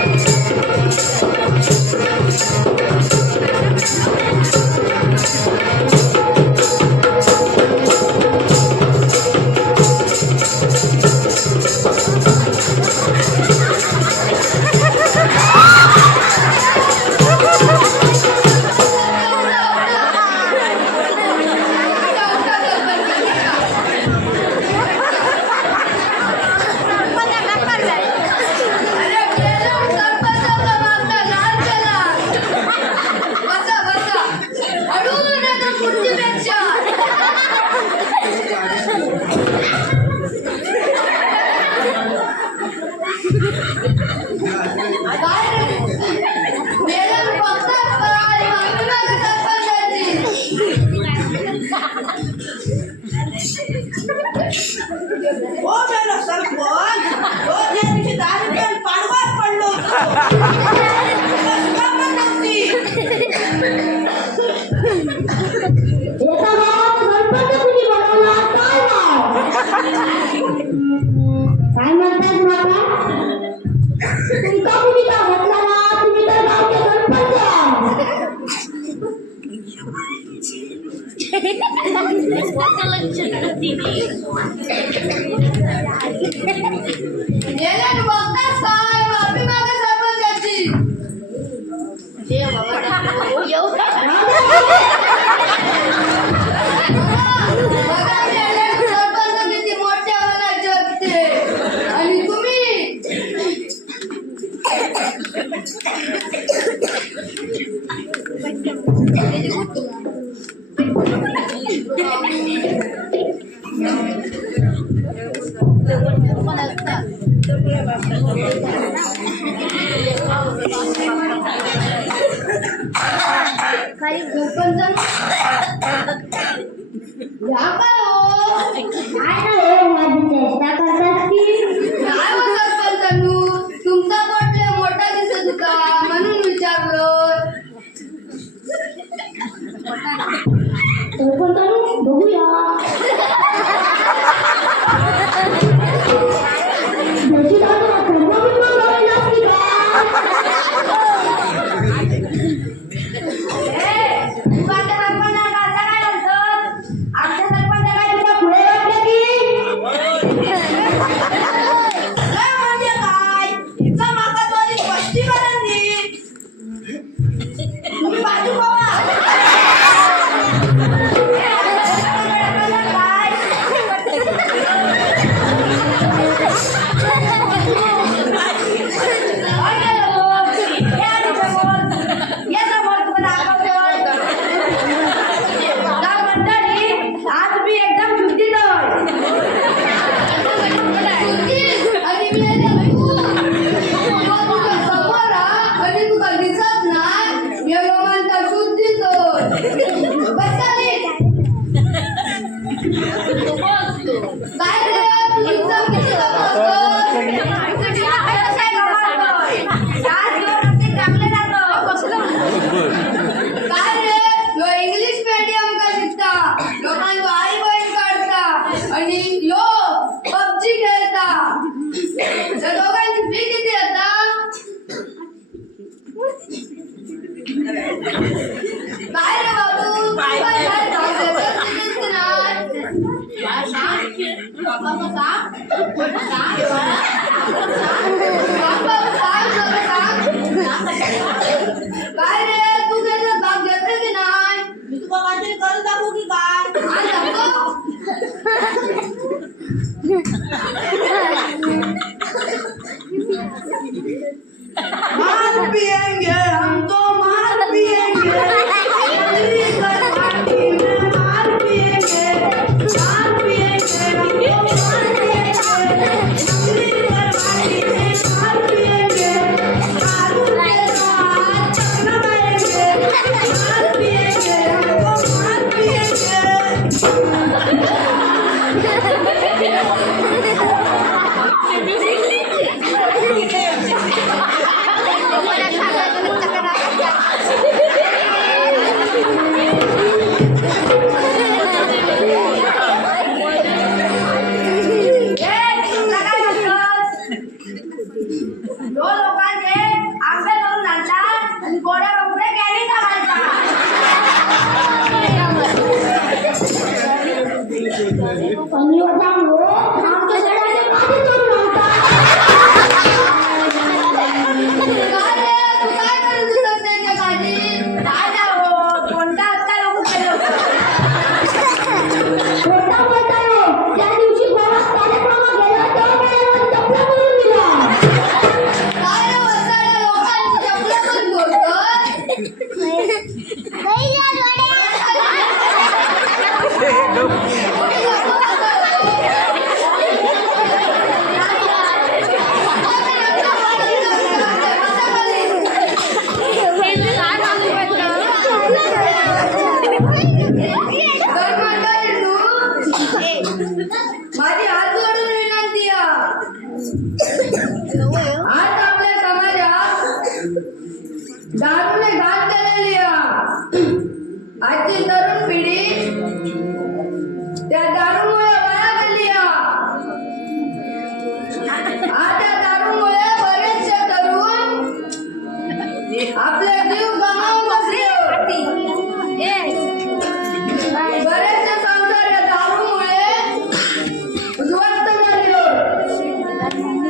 अरे collection of DVDs. Yeah. and. Thank you.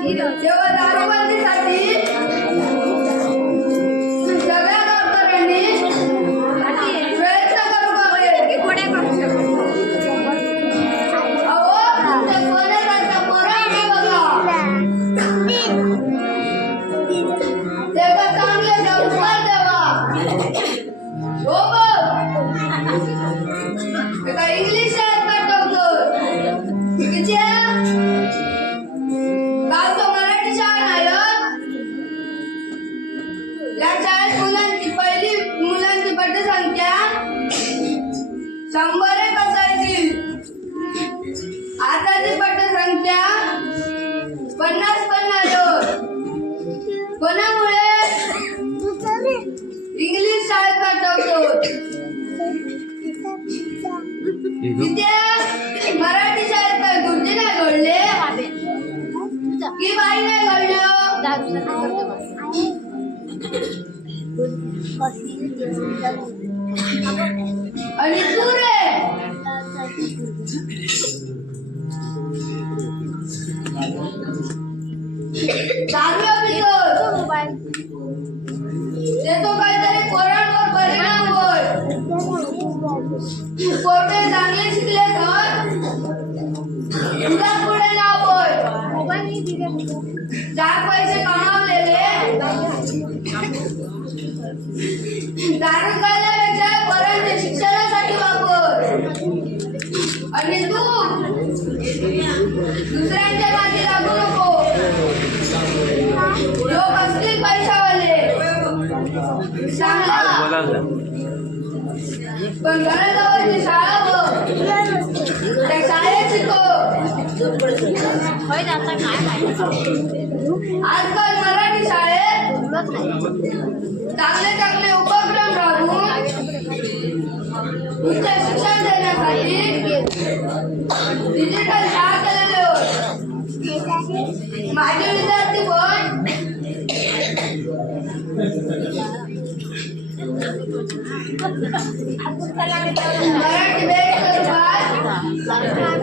Mira, yo भारताची पटसंख्या पन्नास पन्नास कोणामुळे? इंग्लिश शाळेत पाठवतो. तिथे मराठी शाळेत गुरुजी नाही घडले? की बाई नाही घडलं? आणि सूर्य દારૂ આપી દો તો મોબાઈલ. તે તો કઈ તારે કોરણ પર પરિણામ હોય. કોર્ટે आजकाल मराठी शाळेत चांगले चांगले उपक्रम राहून उच्च शिक्षण देण्यासाठी डिजिटल शाळा केलेले माझे विद्यार्थी पण मराठी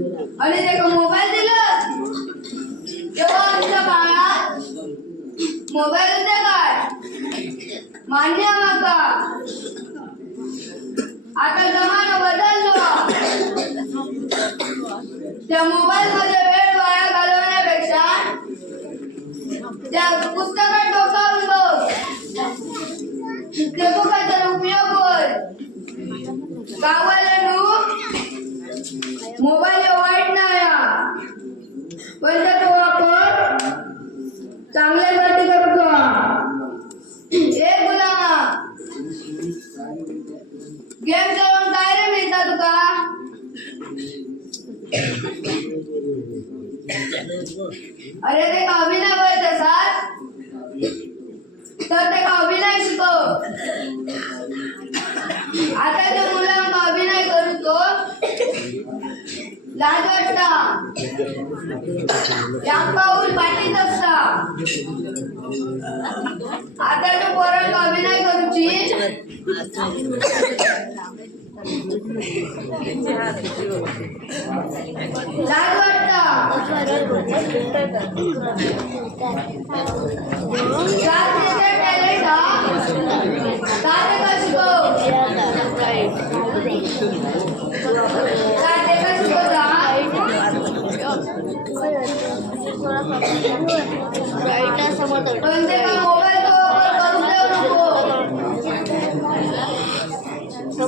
आणि त्याला मोबाईल दिला? तेव्हा आमच्या काळात मोबाईल होते काय मान्य माका आता जमाना बदललो. त्या मोबाईल मध्ये वेळ वाया घालवण्यापेक्षा त्या पुस्तकात डोकावून बघ. ते पुस्तकाचा उपयोग कर. गावाला पण तो वापर चांगल्यासाठी करतो हे गुलामा. गेम खेळून काय रे मिळता तुका? अरे ते का अभिनय करत असात तर ते का अभिनय शिकव आता ते मुलं अभिनय करतो लाज या पाऊल पाठीत असता. आता तो पोरांना अभिनय करूची लाज वाटता टॅलेंट हा.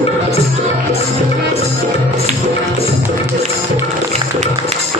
Let's go.